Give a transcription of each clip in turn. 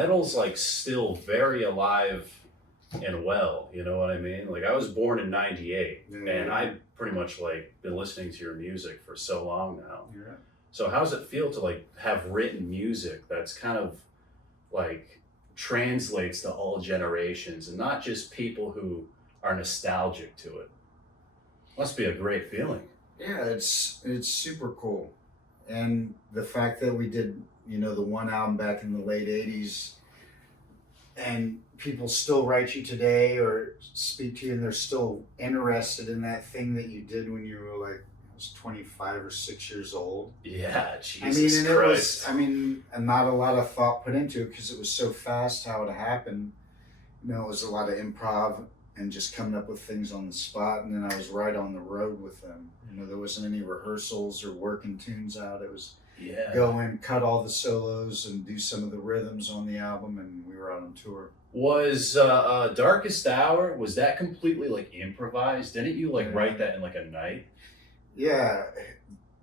metal's like still very alive and well, you know what I mean? Like I was born in 98 and I've pretty much like been listening to your music for so long now. Yeah. So how does it feel to like have written music that's kind of like translates to all generations and not just people who are nostalgic to it? Must be a great feeling. Yeah, it's super cool. And the fact that we did, the one album back in the late 80s and people still write you today or speak to you and they're still interested in that thing that you did when you were like, I was 25 or 6 years old. Yeah, Jesus Christ. And not a lot of thought put into it because it was so fast how it happened. It was a lot of improv and just coming up with things on the spot. And then I was right on the road with them. There wasn't any rehearsals or working tunes out. It was go in, cut all the solos, and do some of the rhythms on the album, and we were out on tour. Was Darkest Hour, was that completely like improvised? Didn't you like write that in like a night? Yeah,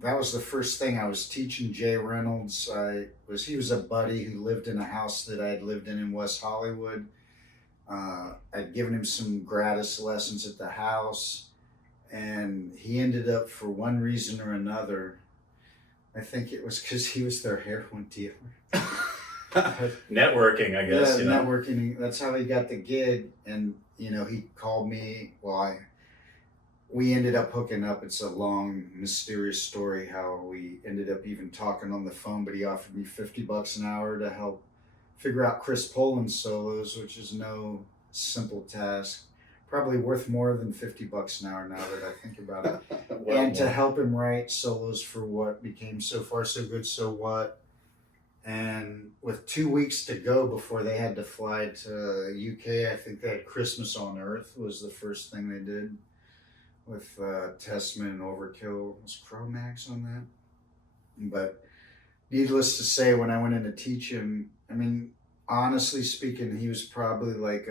that was the first thing. I was teaching Jay Reynolds. He was a buddy who lived in a house that I had lived in West Hollywood. I'd given him some gratis lessons at the house, and he ended up, for one reason or another, I think it was because he was their heroin dealer. Networking, I guess. Yeah, networking. That's how he got the gig. And, he called me. We ended up hooking up. It's a long, mysterious story how we ended up even talking on the phone, but he offered me $50 an hour to help figure out Chris Poland's solos, which is no simple task. Probably worth more than $50 an hour now that I think about it. And to help him write solos for what became So Far So Good, So What. And with 2 weeks to go before they had to fly to UK, I think they had Christmas on Earth was the first thing they did with Testament and Overkill. Was Chromax on that? But needless to say, when I went in to teach him, honestly speaking, he was probably like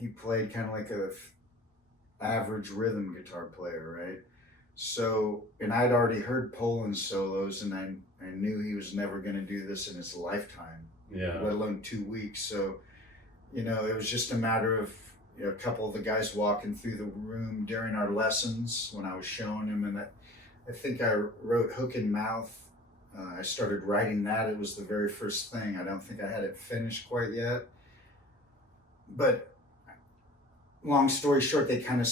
he played kind of like a average rhythm guitar player, right? So, and I'd already heard Poland's solos, and I knew he was never going to do this in his lifetime, let alone 2 weeks. So, it was just a matter of a couple of the guys walking through the room during our lessons when I was showing him, and I think I wrote Hook and Mouth. I started writing that. It was the very first thing. I don't think I had it finished quite yet. But long story short, they kind of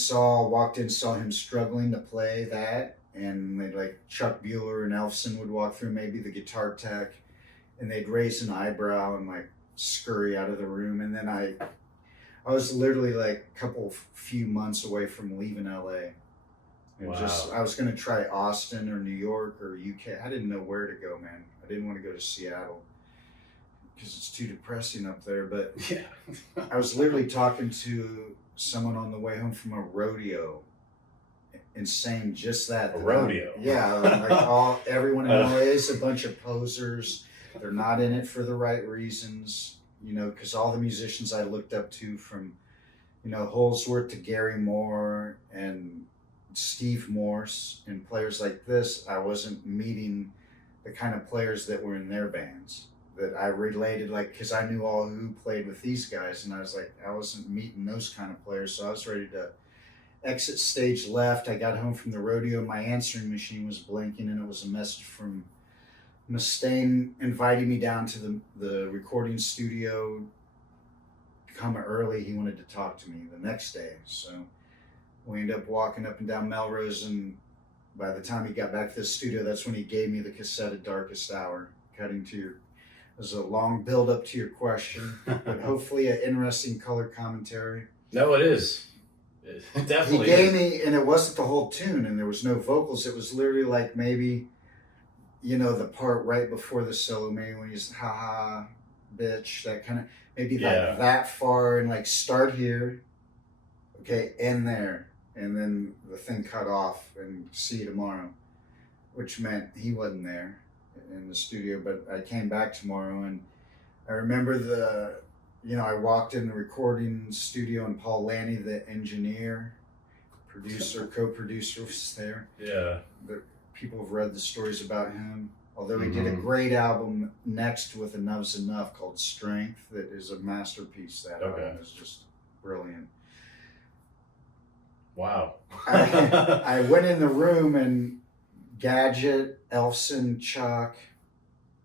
walked in, saw him struggling to play that. And they'd like Chuck Bueller and Elfson would walk through, maybe the guitar tech, and they'd raise an eyebrow and like scurry out of the room. And then I was literally like a few months away from leaving LA. And I was going to try Austin or New York or UK. I didn't know where to go, man. I didn't want to go to Seattle because it's too depressing up there. But I was literally talking to someone on the way home from a rodeo and saying just that. A rodeo? Like everyone in LA is a bunch of posers. They're not in it for the right reasons, because all the musicians I looked up to from, Holsworth to Gary Moore and Steve Morse and players like this, I wasn't meeting the kind of players that were in their bands that I related, because I knew all who played with these guys, and I was like, I wasn't meeting those kind of players, so I was ready to exit stage left. I got home from the rodeo, my answering machine was blinking, and it was a message from Mustaine inviting me down to the recording studio, come early. He wanted to talk to me the next day, so we ended up walking up and down Melrose, and by the time he got back to the studio, that's when he gave me the cassette of Darkest Hour. It was a long build up to your question, but hopefully an interesting color commentary. No, it is. It definitely He gave me, and it wasn't the whole tune, and there was no vocals. It was literally like maybe, the part right before the solo, maybe when he's ha ha, bitch, that kind of, maybe like that far, and like start here, okay, end there, and then the thing cut off, and see you tomorrow, which meant he wasn't there in the studio, but I came back tomorrow, and I remember I walked in the recording studio, and Paul Lanny, the engineer, producer, co-producer, was there. Yeah. The people have read the stories about him. Although he did a great album next with Enough's Enough called Strength, that is a masterpiece. That album is just brilliant. Wow. I went in the room and Gadget, Elfson, Chuck,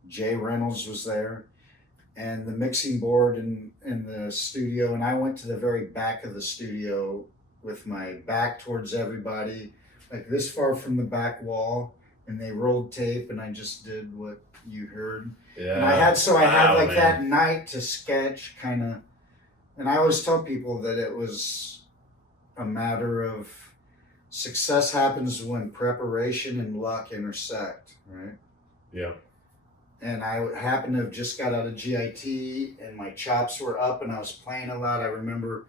Jay Reynolds was there, and the mixing board in the studio. And I went to the very back of the studio with my back towards everybody, like this far from the back wall. And they rolled tape, and I just did what you heard. Yeah. And I had like that night to sketch, kind of. And I always tell people that it was a matter of success happens when preparation and luck intersect, right? Yeah. And I happened to have just got out of GIT, and my chops were up, and I was playing a lot. I remember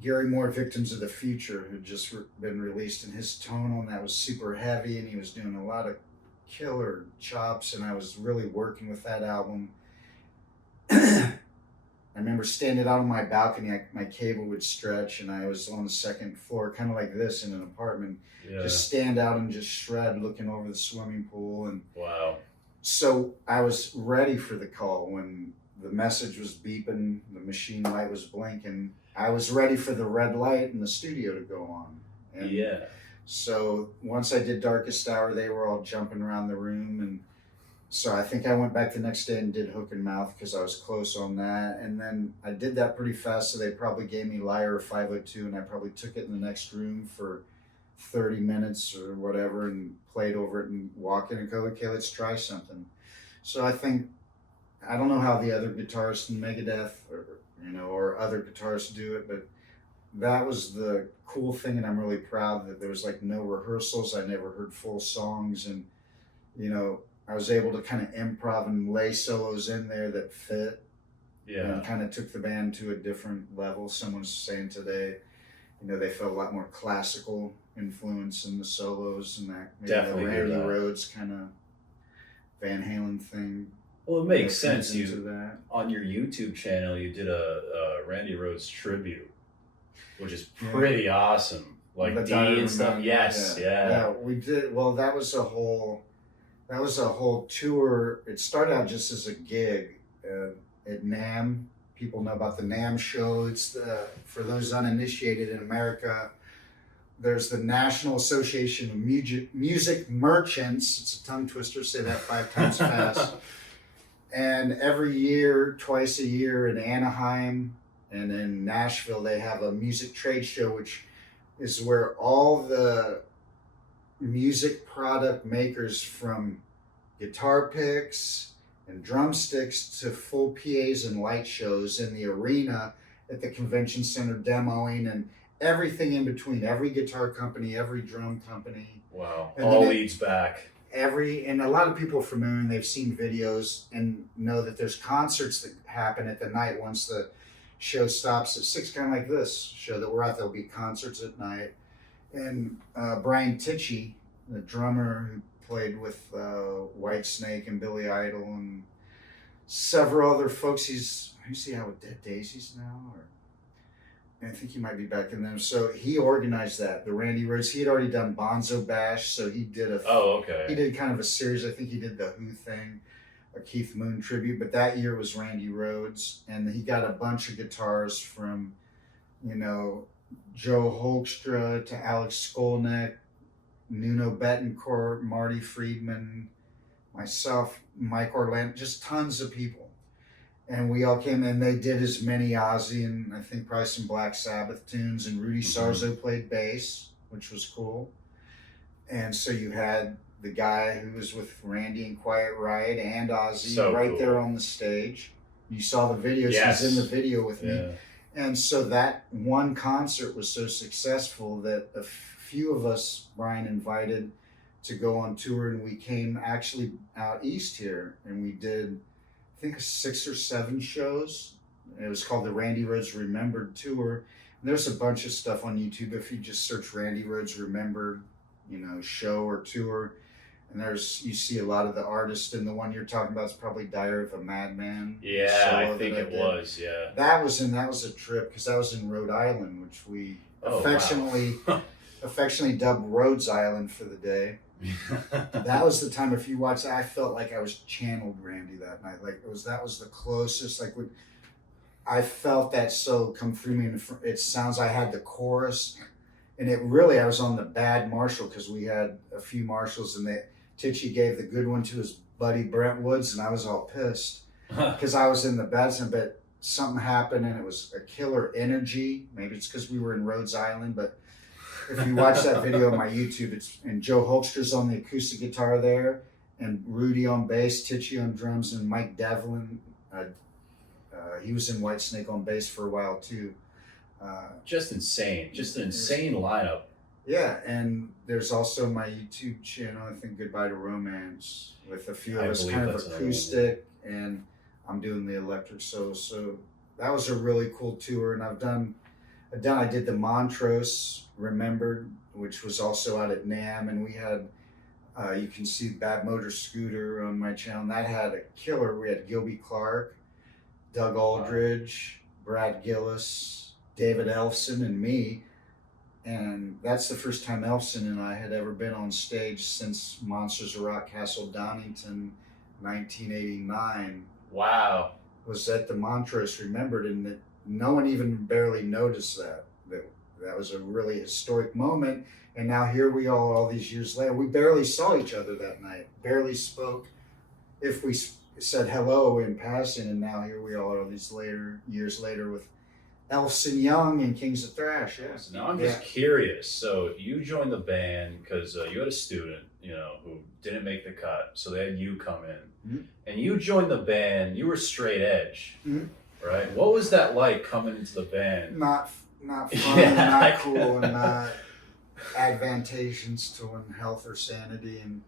Gary Moore, Victims of the Future, had just been released, and his tone on that was super heavy, and he was doing a lot of killer chops, and I was really working with that album. I remember standing out on my balcony, my cable would stretch, and I was on the second floor, kind of like this in an apartment, just stand out and just shred, looking over the swimming pool. And wow. So I was ready for the call when the message was beeping, the machine light was blinking. I was ready for the red light in the studio to go on. And so once I did Darkest Hour, they were all jumping around the room. And so I think I went back the next day and did Hook and Mouth because I was close on that. And then I did that pretty fast, so they probably gave me Liar 502, and I probably took it in the next room for 30 minutes or whatever and played over it and walk in and go, okay, let's try something. So I don't know how the other guitarists in Megadeth or other guitarists do it, but that was the cool thing, and I'm really proud that there was like no rehearsals. I never heard full songs, and I was able to kind of improv and lay solos in there that fit. And kind of took the band to a different level. Someone's saying today, they felt a lot more classical influence in the solos, and that maybe definitely the Randy Rhoads kind of Van Halen thing. Well, it makes sense. On your YouTube channel, you did a Randy Rhoads tribute, which is pretty awesome. Like D and stuff. Yes, yeah, we did. Well, that was a whole tour. It started out just as a gig at NAMM. People know about the NAMM show. It's for those uninitiated in America, there's the National Association of Music Merchants. It's a tongue twister. Say that 5 times fast. And every year, twice a year in Anaheim and in Nashville, they have a music trade show, which is where all the music product makers, from guitar picks and drumsticks to full PAs and light shows in the arena at the convention center, demoing and everything in between. Every guitar company, every drum company. Wow. And all leads back. And a lot of people are familiar, and they've seen videos and know that there's concerts that happen at the night once the show stops at 6, kind of like this show that we're at. There'll be concerts at night. And Brian Tichy, the drummer who played with Whitesnake and Billy Idol and several other folks, he's out with Dead Daisies now, or I think he might be back in them. So he organized that, the Randy Rhoads. He had already done Bonzo Bash, so he did he did kind of a series. I think he did the Who thing, a Keith Moon tribute, but that year was Randy Rhoads, and he got a bunch of guitars from, Joe Hoekstra to Alex Skolnick, Nuno Bettencourt, Marty Friedman, myself, Mike Orlando, just tons of people. And we all came, and they did as many Ozzy and I think probably some Black Sabbath tunes, and Rudy Sarzo played bass, which was cool. And so you had the guy who was with Randy and Quiet Riot and Ozzy there on the stage. You saw the videos. Yes. He was in the video with me. And so that one concert was so successful that a few of us, Brian invited to go on tour, and we came actually out east here, and we did, I think, 6 or 7 shows. It was called the Randy Rhoads Remembered Tour. And there's a bunch of stuff on YouTube. If you just search Randy Rhoads Remembered, show or tour, and you see a lot of the artists. And the one you're talking about is probably Diary of a Madman. Yeah, I think it was. Yeah, that was a trip, because that was in Rhode Island, which we affectionately dubbed Rhodes Island for the day. That was the time. If you watch that, I felt like I was channeled Randy that night. Like that was the closest. Like when I felt that so come through me, and it sounds. I had the chorus, and it really I was on the bad Marshall because we had a few Marshalls, and Tichy gave the good one to his buddy Brent Woods, and I was all pissed because I was in the bad side, but something happened, and it was a killer energy. Maybe it's because we were in Rhodes Island, but if you watch that video on my YouTube, and Joe Holster's on the acoustic guitar there, and Rudy on bass, Tichy on drums, and Mike Devlin. He was in Whitesnake on bass for a while too. Just insane, just an insane lineup. Yeah, and there's also my YouTube channel. I think Goodbye to Romance with a few of us, kind of acoustic, and I'm doing the electric solo. So that was a really cool tour, and I did the Montrose Remembered, which was also out at NAMM, and we had, you can see Bad Motor Scooter on my channel, and that had a killer. We had Gilby Clarke, Doug Aldridge, Brad Gillis, David Elfson, and me, and that's the first time Elfson and I had ever been on stage since Monsters of Rock Castle Donington, 1989. Wow. Was at the Montrose Remembered, and no one even barely noticed that. That was a really historic moment, and now here we are all these years later. We barely saw each other that night, barely spoke. If we said hello in passing, and now here we are all these years later with Elfson Young and Kings of Thrash. Yeah. So now I'm just curious. So you joined the band because you had a student, who didn't make the cut, so they had you come in, and you joined the band. You were straight edge, right? What was that like coming into the band? Not fun, not cool, and not advantageous to one's health or sanity. And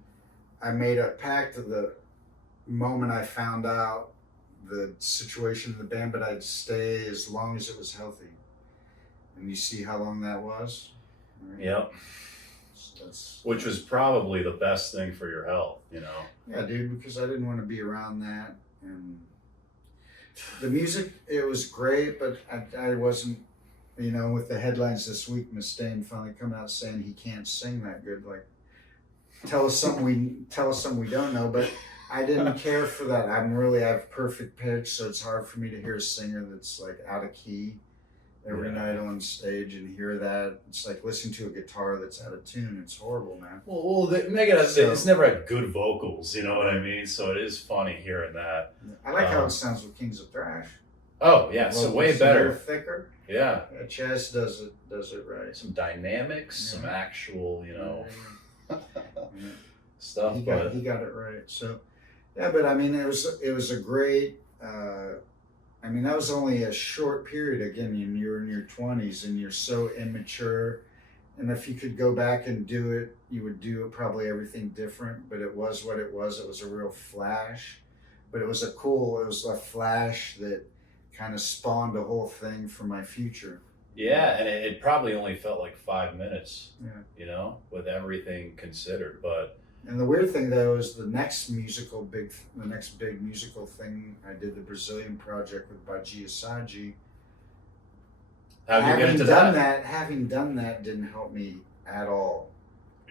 I made a pact of the moment I found out the situation in the band, but I'd stay as long as it was healthy. And you see how long that was? Right? Yep. Which was probably the best thing for your health, Yeah, dude, because I didn't want to be around that. And the music, it was great, but I wasn't, with the headlines this week, Mustaine finally coming out saying he can't sing that good. Like, tell us something we don't know, but I didn't care for that. I have perfect pitch, so it's hard for me to hear a singer that's like out of key every night on stage and hear that. It's like listening to a guitar that's out of tune. It's horrible, man. Well, Megadeth, it's never had good vocals, you know what I mean? So it is funny hearing that. I like how it sounds with Kings of Thrash. Oh yeah, so way better, a little thicker. Yeah. Chaz does it right. Some dynamics, some actual, stuff. He got it right. So. Yeah, but I mean, it was a great. That was only a short period. Again, you're in your 20s and you're so immature. And if you could go back and do it, you would do probably everything different. But it was what it was. It was a real flash. But it was a flash that kind of spawned a whole thing for my future. Yeah, and it probably only felt like 5 minutes. Yeah. With everything considered, but. And the weird thing though is the next big musical thing I did, the Brazilian project with Baji Assaji. Having done that didn't help me at all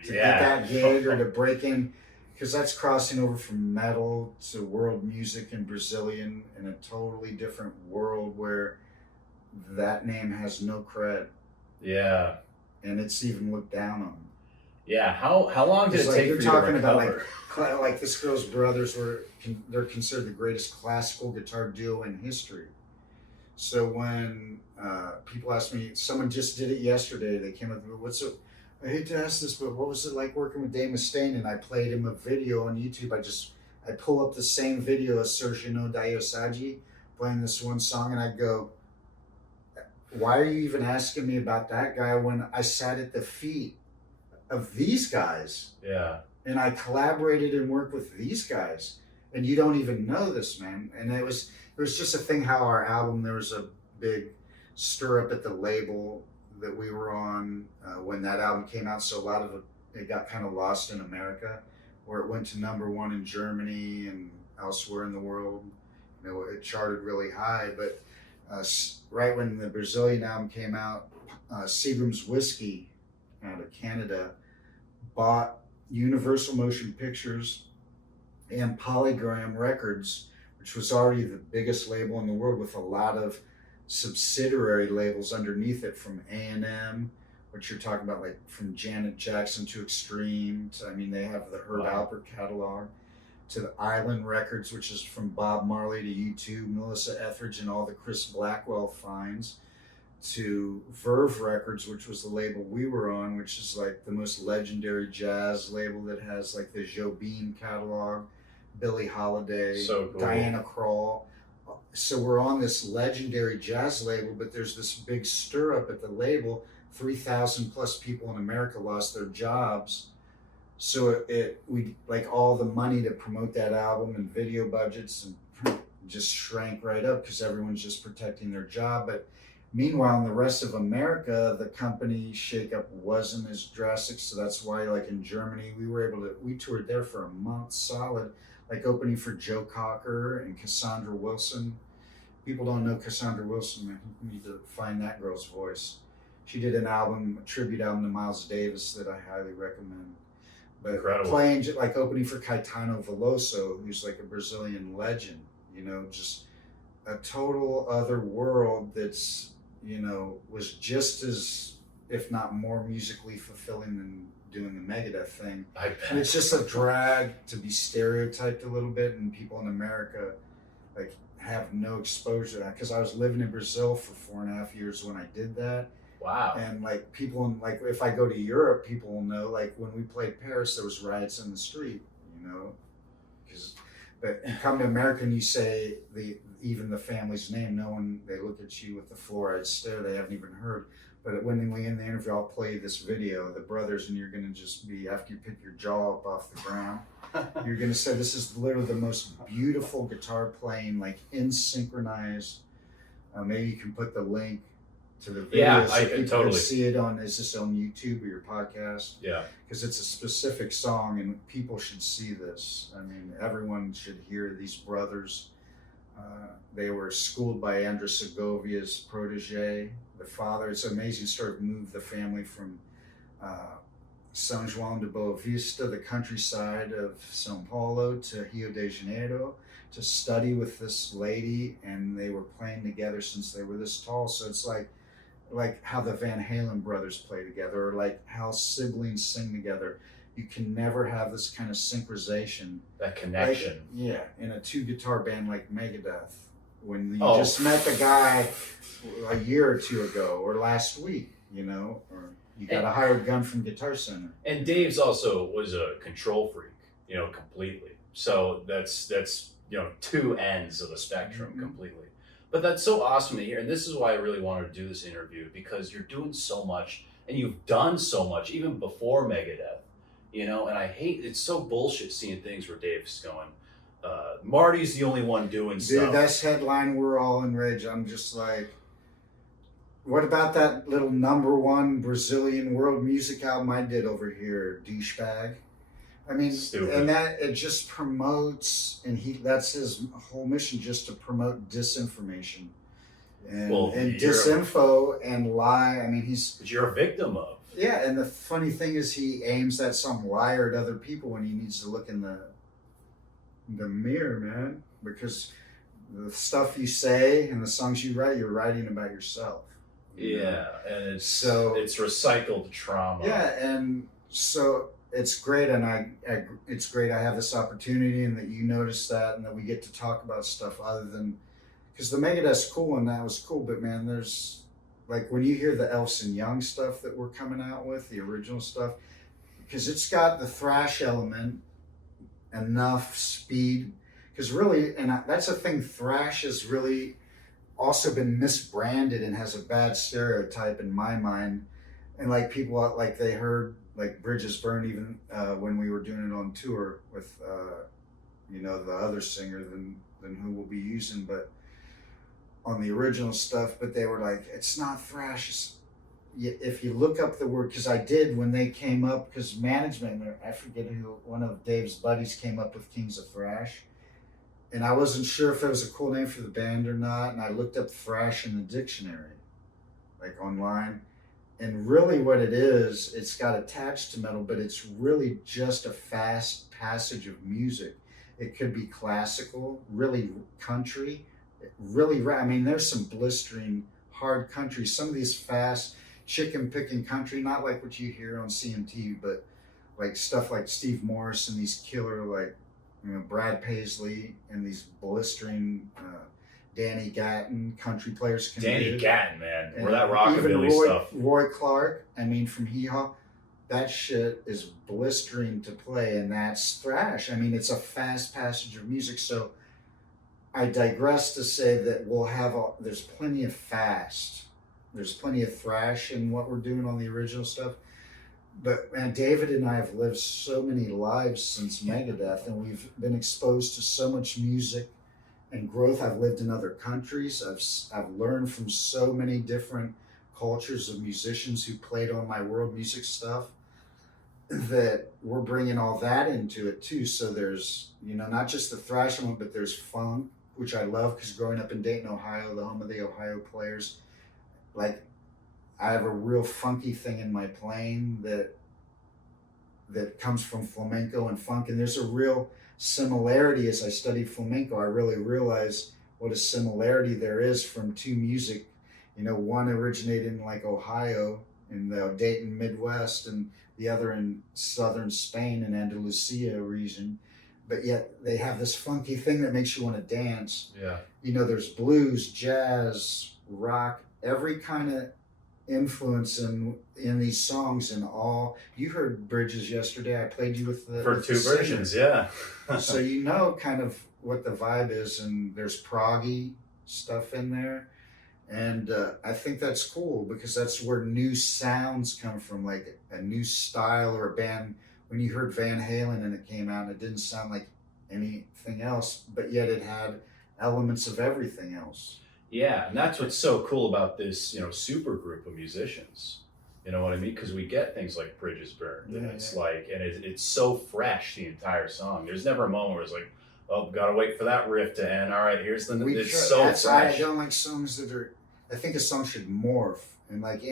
to get that gig or to break in, because that's crossing over from metal to world music and Brazilian in a totally different world where that name has no cred. Yeah, and it's even looked down on. Yeah, how long did it take for you to recover? You're talking about like this girl's brothers they're considered the greatest classical guitar duo in history. So when people ask me, someone just did it yesterday, they came up with me, I hate to ask this, but what was it like working with Dave Mustaine? And I played him a video on YouTube. I pull up the same video as Sergio Daiosagi playing this one song, and I go, why are you even asking me about that guy when I sat at the feet of these guys? Yeah. And I collaborated and worked with these guys, and you don't even know this, man. And it was just a thing how our album, there was a big stir up at the label that we were on when that album came out. So a lot of it got kind of lost in America, where it went to #1 in Germany and elsewhere in the world. It charted really high, but right when the Brazilian album came out, Seagram's Whiskey out of Canada bought Universal Motion Pictures and Polygram Records, which was already the biggest label in the world with a lot of subsidiary labels underneath it, from A&M, which you're talking about, like from Janet Jackson to Extreme. I mean, they have the Herb Alpert catalog, to the Island Records, which is from Bob Marley to U2, Melissa Etheridge, and all the Chris Blackwell finds, to Verve Records, which was the label we were on, which is like the most legendary jazz label that has like the Jobim catalog, Billie Holiday, So cool. Diana Krall. So we're on this legendary jazz label, but there's this big stir up at the label. 3,000 plus people in America lost their jobs. So we like all the money to promote that album and video budgets and just shrank right up because everyone's just protecting their job. But meanwhile, in the rest of America, the company shakeup wasn't as drastic. So that's why, like in Germany, we toured there for a month solid, like opening for Joe Cocker and Cassandra Wilson. People don't know Cassandra Wilson, man. You need to find that girl's voice. She did a tribute album to Miles Davis that I highly recommend. But Incredible. Playing like opening for Caetano Veloso, who's like a Brazilian legend, you know, just a total other world that's, you know, was just as, if not more musically fulfilling than doing the Megadeth thing. And it's just a drag to be stereotyped a little bit, and people in America like have no exposure to that, because I was living in Brazil for 4.5 years when I did that. Wow. And like people in, like if I go to Europe, people will know, like when we played Paris, there was riots in the street, you know, but you come to America and you say even the family's name, no one, they look at you with the fluoride stare they haven't even heard. But when we end the interview, I'll play this video, the brothers, and you're going to just be, after you pick your jaw up off the ground, you're going to say, this is literally the most beautiful guitar playing, like in synchronized. Maybe you can put the link to the video. Yeah, so I people can totally see it on, is this on YouTube or your podcast? Yeah. Because it's a specific song and people should see this. I mean, everyone should hear these brothers. They were schooled by Andres Segovia's protege, the father. It's an amazing story. Moved the family from São João de Boa Vista, the countryside of São Paulo, to Rio de Janeiro to study with this lady, and they were playing together since they were this tall. So it's like how the Van Halen brothers play together, or like how siblings sing together. You can never have this kind of synchronization. That connection. Like, yeah, in a 2-guitar band like Megadeth, when you just met the guy a year or two ago or last week, you know, or you got a hired gun from Guitar Center. And Dave's also was a control freak, you know, completely. So that's you know, two ends of the spectrum completely. But that's so awesome to hear. And this is why I really wanted to do this interview, because you're doing so much and you've done so much even before Megadeth, you know, and I hate, it's so bullshit seeing things where Dave's going, Marty's the only one doing stuff. Dude, that's headline We're All in Rage. I'm just like, what about that little #1 Brazilian world music album I did over here, douchebag? I mean, Stupid. And that it just promotes, and that's his whole mission, just to promote disinformation and disinfo and lie. I mean, But you're a victim of. Yeah, and the funny thing is, he aims at some liar at other people when he needs to look in the mirror, man. Because the stuff you say and the songs you write, you're writing about yourself. Yeah, and it's recycled trauma. Yeah, and so it's great, and it's great I have this opportunity, and that you notice that, and that we get to talk about stuff other than, because the Megadeth's cool and that was cool, but man, there's like when you hear the Elson Young stuff that we're coming out with, the original stuff, because it's got the thrash element, enough speed, because really, and that's a thing, thrash has really also been misbranded and has a bad stereotype in my mind, and like people like they heard like Bridges Burn even when we were doing it on tour with you know, the other singer than who we'll be using, but on the original stuff, but they were like, it's not thrash. If you look up the word, because I did when they came up, because management, I forget who, one of Dave's buddies came up with Kings of Thrash, and I wasn't sure if it was a cool name for the band or not, and I looked up thrash in the dictionary, like online, and really what it is, it's got attached to metal, but it's really just a fast passage of music. It could be classical, really country, really I mean, there's some blistering hard country. Some of these fast chicken picking country, not like what you hear on CMT, but like stuff like Steve Morris and these killer, like, you know, Brad Paisley and these blistering Danny Gatton country players can Danny do. Gatton, man, And or that even rockabilly stuff. Roy Clark, I mean, from Hee Haw, that shit is blistering to play, and that's thrash. I mean, it's a fast passage of music. So I digress to say that there's plenty of fast, there's plenty of thrash in what we're doing on the original stuff. But man, David and I have lived so many lives since Megadeth, and we've been exposed to so much music and growth. I've lived in other countries. I've learned from so many different cultures of musicians who played on my world music stuff, that we're bringing all that into it too. So there's, you know, not just the thrash one, but there's funk, which I love, because growing up in Dayton, Ohio, the home of the Ohio players, like, I have a real funky thing in my playing that comes from flamenco and funk, and there's a real similarity. As I studied flamenco, I really realized what a similarity there is from two music. You know, one originated in like Ohio in the Dayton Midwest, and the other in southern Spain in Andalusia region, but yet they have this funky thing that makes you want to dance. Yeah. You know, there's blues, jazz, rock, every kind of influence in these songs. And all, you heard Bridges yesterday. I played you with the For two versions, yeah. So you know kind of what the vibe is, and there's proggy stuff in there. And I think that's cool, because that's where new sounds come from, like a new style or a band. When you heard Van Halen and it came out, and it didn't sound like anything else, but yet it had elements of everything else. Yeah, and that's what's so cool about this, you know, super group of musicians. You know what I mean? Because we get things like Bridges Burned, and it's like, and it's so fresh, the entire song. There's never a moment where it's like, oh, gotta wait for that riff to end. All right, here's the. It's so that's why fresh. I don't like songs that are. I think a song should morph, and like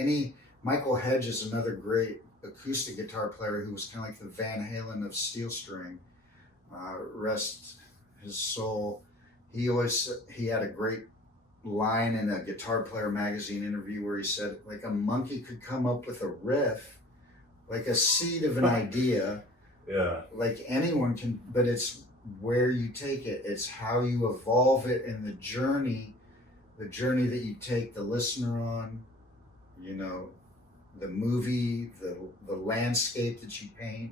Michael Hedge is another great acoustic guitar player who was kind of like the Van Halen of steel string. Rest his soul. He had a great line in a Guitar Player magazine interview where he said, like, a monkey could come up with a riff, like a seed of an idea. Yeah. Like anyone can, but it's where you take it. It's how you evolve it, in the journey that you take the listener on, you know, the movie, the landscape that you paint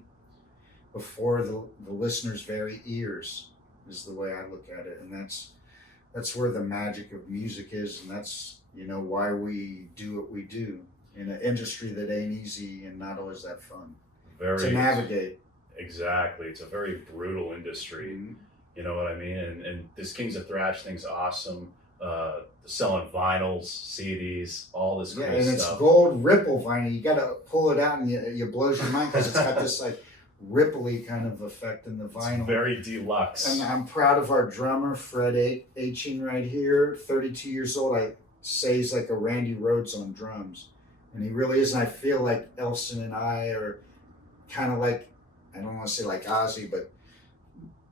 before the listener's very ears, is the way I look at it. And that's where the magic of music is, and that's, you know, why we do what we do in an industry that ain't easy and not always that fun to navigate. Exactly. It's a very brutal industry. Mm-hmm. You know what I mean? And this Kings of Thrash thing's awesome. Selling vinyls, CDs, all this cool stuff. And it's gold ripple vinyl. You got to pull it out, and you blows your mind, because it's got this like ripply kind of effect in the vinyl. It's very deluxe. And I'm proud of our drummer, Fred Achin, right here, 32 years old. I say he's like a Randy Rhoads on drums. And he really is. And I feel like Elson and I are kind of like, I don't want to say like Ozzy,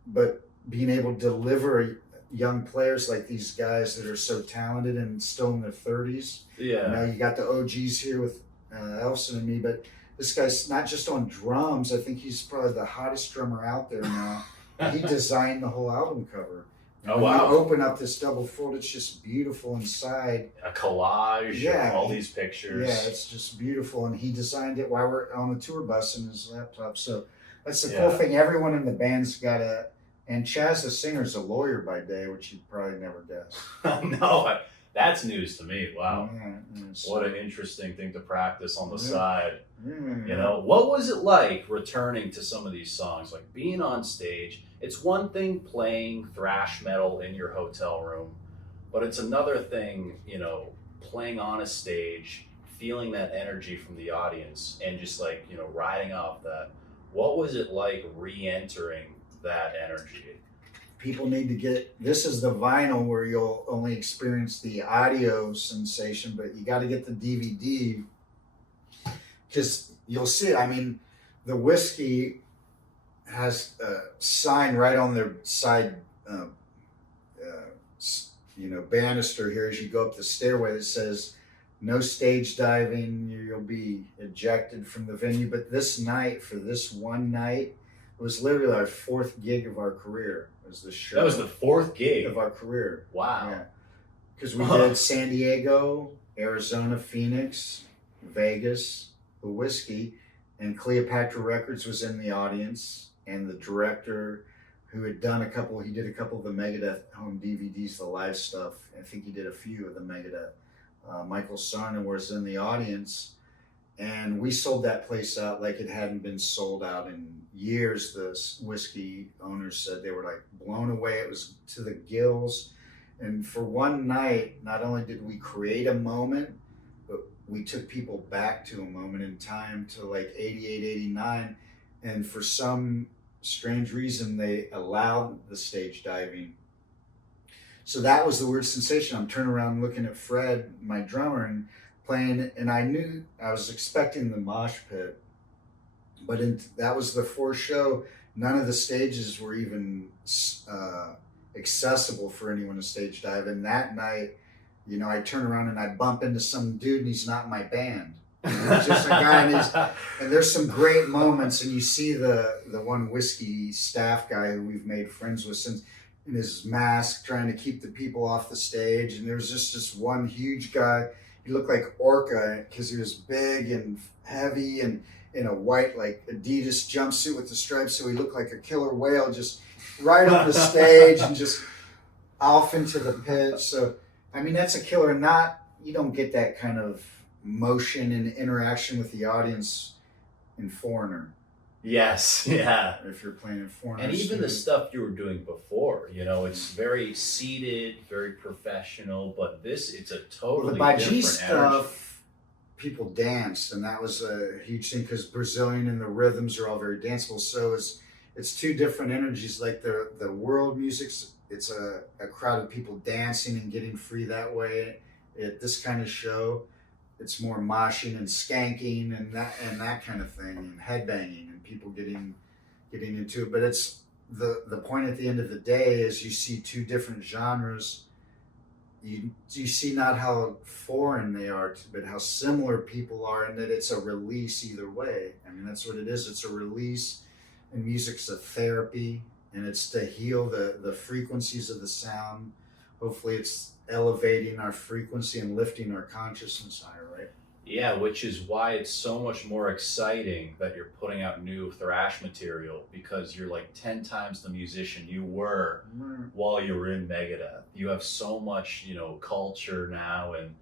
but being able to deliver young players like these guys that are so talented and still in their 30s. Yeah. You know, you got the OGs here with Elson and me, but this guy's not just on drums. I think he's probably the hottest drummer out there now. He designed the whole album cover. Oh, wow. You open up this double fold, it's just beautiful inside. A collage of all these pictures. Yeah, it's just beautiful. And he designed it while we're on the tour bus in his laptop. So that's the cool thing. Everyone in the band's got a... And Chaz, the singer's a lawyer by day, which you'd probably never guess. No, that's news to me. Wow. Yeah, what an interesting thing to practice on the side. Yeah. You know, what was it like returning to some of these songs? Like being on stage, it's one thing playing thrash metal in your hotel room, but it's another thing, you know, playing on a stage, feeling that energy from the audience, and just like, you know, riding off that. What was it like re-entering that energy? People need to get, this is the vinyl where you'll only experience the audio sensation, but you got to get the DVD because you'll see. I mean, the whiskey has a sign right on their side, banister here as you go up the stairway that says, "No stage diving. You'll be ejected from the venue." But this night, for this one night, it was literally our 4th gig of our career. It was the show. That was the 4th gig of our career. Wow. Yeah. Because we did San Diego, Arizona, Phoenix, Vegas, the whiskey, and Cleopatra Records was in the audience, and the director who had done he did a couple of the Megadeth home DVDs, the live stuff. I think he did a few of the Megadeth. Michael Sarna was in the audience, and we sold that place out like it hadn't been sold out in years. The whiskey owners said they were like blown away. It was to the gills. And for one night, not only did we create a moment, but we took people back to a moment in time to like 88, 89. And for some strange reason, they allowed the stage diving. So that was the weird sensation. I'm turning around looking at Fred, my drummer, and playing, and I knew I was expecting the mosh pit. But that was the 4th show. None of the stages were even accessible for anyone to stage dive. And that night, I turn around and I bump into some dude, and he's not in my band. It's just a guy, and there's some great moments, and you see the one whiskey staff guy who we've made friends with since, in his mask, trying to keep the people off the stage. And there was just this one huge guy. He looked like Orca because he was big and heavy and in a white like Adidas jumpsuit with the stripes, so he looked like a killer whale, just right on the stage and just off into the pit. So I mean, that's a killer. You don't get that kind of motion and interaction with the audience in Foreigner. Yes, yeah. If you're playing in Foreigner. And even the stuff you were doing before, it's very seated, very professional, but it's a totally the different stuff, people danced, and that was a huge thing because Brazilian and the rhythms are all very danceable. So it's 2 different energies. Like the world music's, it's a crowd of people dancing and getting free that way. At this kind of show, it's more moshing and skanking and that kind of thing, and headbanging and people getting into it. But it's the point at the end of the day is you see 2 different genres. You see not how foreign they are, but how similar people are, and that it's a release either way. I mean, that's what it is. It's a release, and music's a therapy, and it's to heal the frequencies of the sound. Hopefully it's elevating our frequency and lifting our consciousness higher, right? Yeah, which is why it's so much more exciting that you're putting out new thrash material, because you're like 10 times the musician you were while you were in Megadeth. You have so much, culture now, and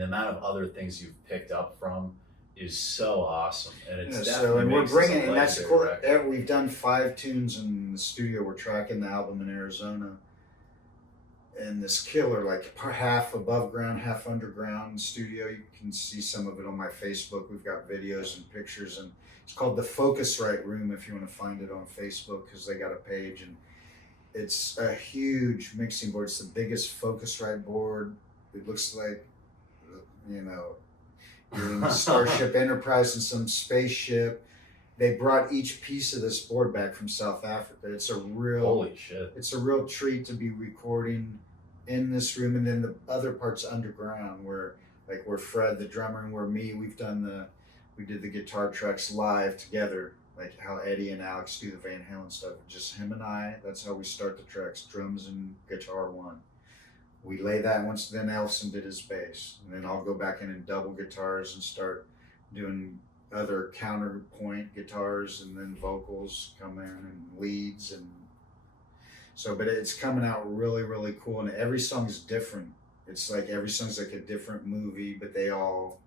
the amount of other things you've picked up from is so awesome. And it's definitely and we're bringing, and that's cool. record. We've done 5 tunes in the studio. We're tracking the album in Arizona. And this killer, like half above ground, half underground studio. You can see some of it on my Facebook. We've got videos and pictures, and it's called the Focusrite Room if you want to find it on Facebook, because they got a page, and it's a huge mixing board. It's the biggest Focusrite board. It looks like, you're in Starship Enterprise in some spaceship. They brought each piece of this board back from South Africa. It's a real holy shit. It's a real treat to be recording in this room, and then the other parts underground where Fred the drummer and where me, we did the guitar tracks live together, like how Eddie and Alex do the Van Halen stuff. Just him and I. That's how we start the tracks, drums and guitar one. We lay that once, then Elson did his bass, and then I'll go back in and double guitars and start doing other counterpoint guitars, and then vocals come in and leads. And so, but it's coming out really, really cool, and every song is different. It's like every song's like a different movie, but they all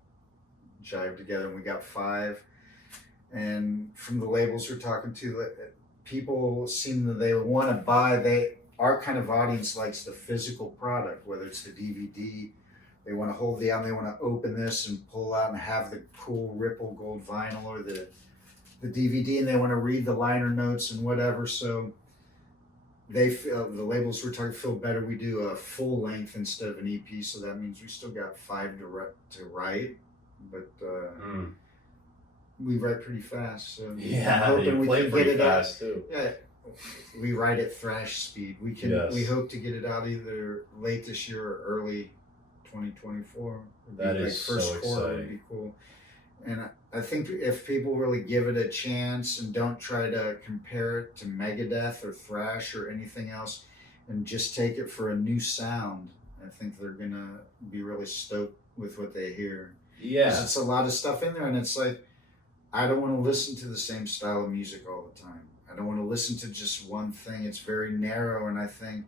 jive together. And we got 5, and from the labels we're talking to, people seem that they want to buy. Our kind of audience likes the physical product, whether it's the DVD. They want to hold the album, they want to open this and pull out and have the cool Ripple gold vinyl, or the DVD, and they want to read the liner notes and whatever. So they feel, the labels we're talking, feel better. We do a full length instead of an EP, so that means we still got 5 to write, but we write pretty fast, so Yeah, I'm hoping you we play can pretty get it out. fast too. Yeah, we write at Thrash speed. We can. Yes. We hope to get it out either late this year or early 2024. That is first so quarter would exciting. be cool. And I think if people really give it a chance and don't try to compare it to Megadeth or Thrash or anything else, and just take it for a new sound, I think they're gonna be really stoked with what they hear. Yeah. Because it's a lot of stuff in there, and it's like, I don't want to listen to the same style of music all the time. I don't want to listen to just one thing. It's very narrow, and I think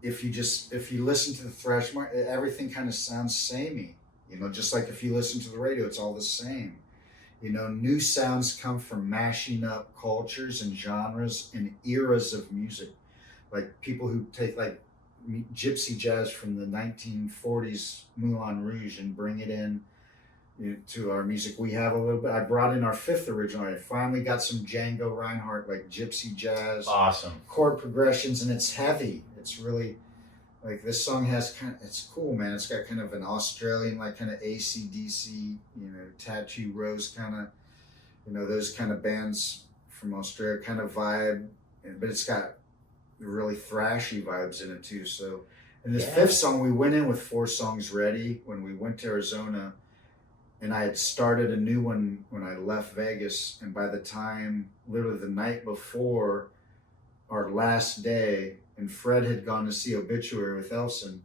if you listen to the thrash market, everything kind of sounds samey. You know, just like if you listen to the radio, it's all the same. You know, new sounds come from mashing up cultures and genres and eras of music. Like people who take like gypsy jazz from the 1940s Moulin Rouge and bring it in, you know, to our music. We have a little bit. I brought in our fifth original. I finally got some Django Reinhardt, like gypsy jazz, Awesome. chord progressions, and it's heavy. It's really like this song has kind of, it's cool, man. It's got kind of an Australian, like kind of AC/DC, you know, Tattoo Rose kind of, you know, those kind of bands from Australia kind of vibe, but it's got really thrashy vibes in it too. So in this fifth song, we went in with 4 songs ready when we went to Arizona, and I had started a new one when I left Vegas. And by the time, literally the night before our last day, and Fred had gone to see Obituary with Elson,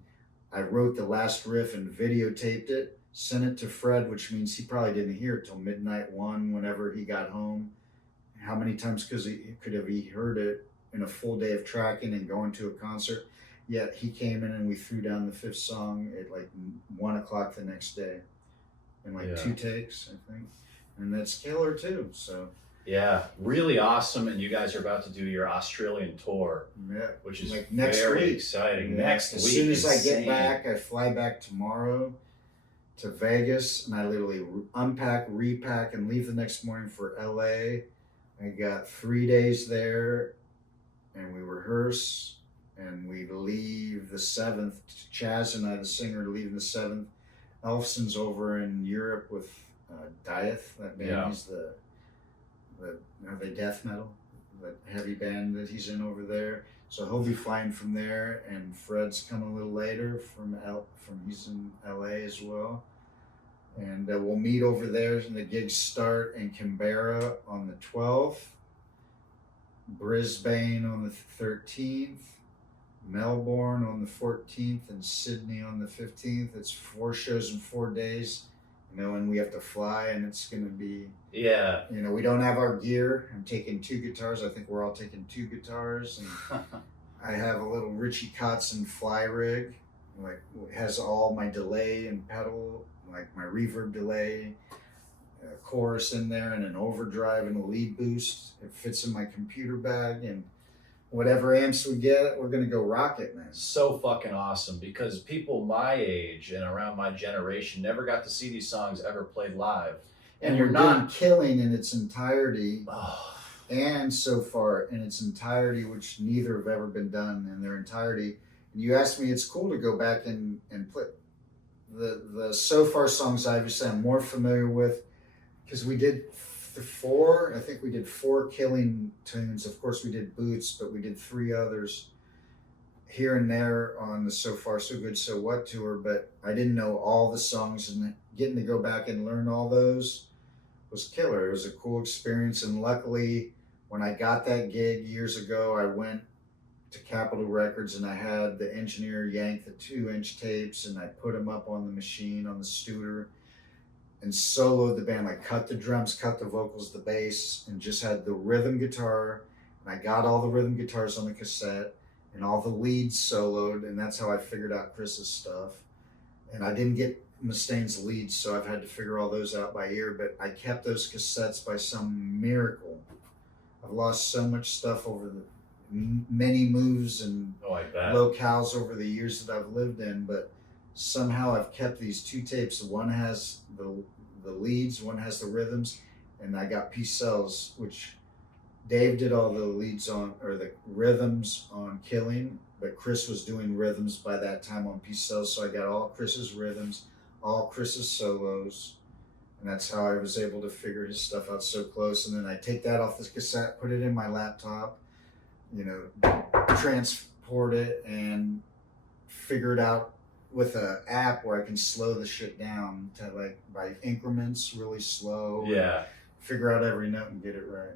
I wrote the last riff and videotaped it, sent it to Fred, which means he probably didn't hear it till midnight 1 whenever he got home. How many times could he heard it in a full day of tracking and going to a concert? Yet he came in and we threw down the 5th song at like 1 o'clock the next day in like 2 takes, I think. And that's killer too. So yeah, really awesome. And you guys are about to do your Australian tour, which is like next very week. exciting. Yeah. Next as week. Soon as insane. I get back, I fly back tomorrow to Vegas, and I literally unpack, repack, and leave the next morning for LA. I got 3 days there, and we rehearse, and we leave the 7th. Chaz and I, the singer, leaving the 7th. Elfson's over in Europe with Dieth, that band. Yeah. He's the are they death metal? That heavy band that he's in over there. So he'll be flying from there, and Fred's coming a little later from he's in LA as well. And we'll meet over there, and the gigs start in Canberra on the 12th, Brisbane on the 13th, Melbourne on the 14th, and Sydney on the 15th. It's 4 shows in 4 days, you know, and we have to fly, and it's going to be, yeah. You know, we don't have our gear. I'm taking 2 guitars. I think we're all taking 2 guitars, and I have a little Richie Kotzen fly rig, like it has all my delay and pedal, like my reverb delay, chorus in there, and an overdrive and a lead boost. It fits in my computer bag, and whatever amps we get, we're gonna go rock it, man. So fucking awesome, because people my age and around my generation never got to see these songs ever played live. And you're we're not doing Killing in its entirety, oh. and So Far in its entirety, which neither have ever been done in their entirety. And you asked me, it's cool to go back and play the So Far songs. Obviously, I'm more familiar with, because we did 4. I think we did 4 Killing tunes. Of course, we did Boots, but we did 3 others here and there on the So Far So Good So What tour. But I didn't know all the songs, and getting to go back and learn all those was killer. It was a cool experience, and luckily, when I got that gig years ago, I went to Capitol Records, and I had the engineer yank the 2-inch tapes, and I put them up on the machine on the Studer and soloed the band. I cut the drums, cut the vocals, the bass, and just had the rhythm guitar. And I got all the rhythm guitars on the cassette and all the leads soloed, and that's how I figured out Chris's stuff. And I didn't get Mustaine's leads, so I've had to figure all those out by ear, but I kept those cassettes by some miracle. I've lost so much stuff over the many moves and locales over the years that I've lived in, but somehow I've kept these 2 tapes. One has the leads, one has the rhythms, and I got P-Cells, which Dave did all the leads on, or the rhythms on Killing, but Chris was doing rhythms by that time on P-Cells, so I got all Chris's rhythms, all Chris's solos, And that's how I was able to figure his stuff out so close. And then I take that off this cassette, put it in my laptop, you know, transport it and figure it out with an app where I can slow the shit down to like by increments, really slow. Yeah. Figure out every note and get it right.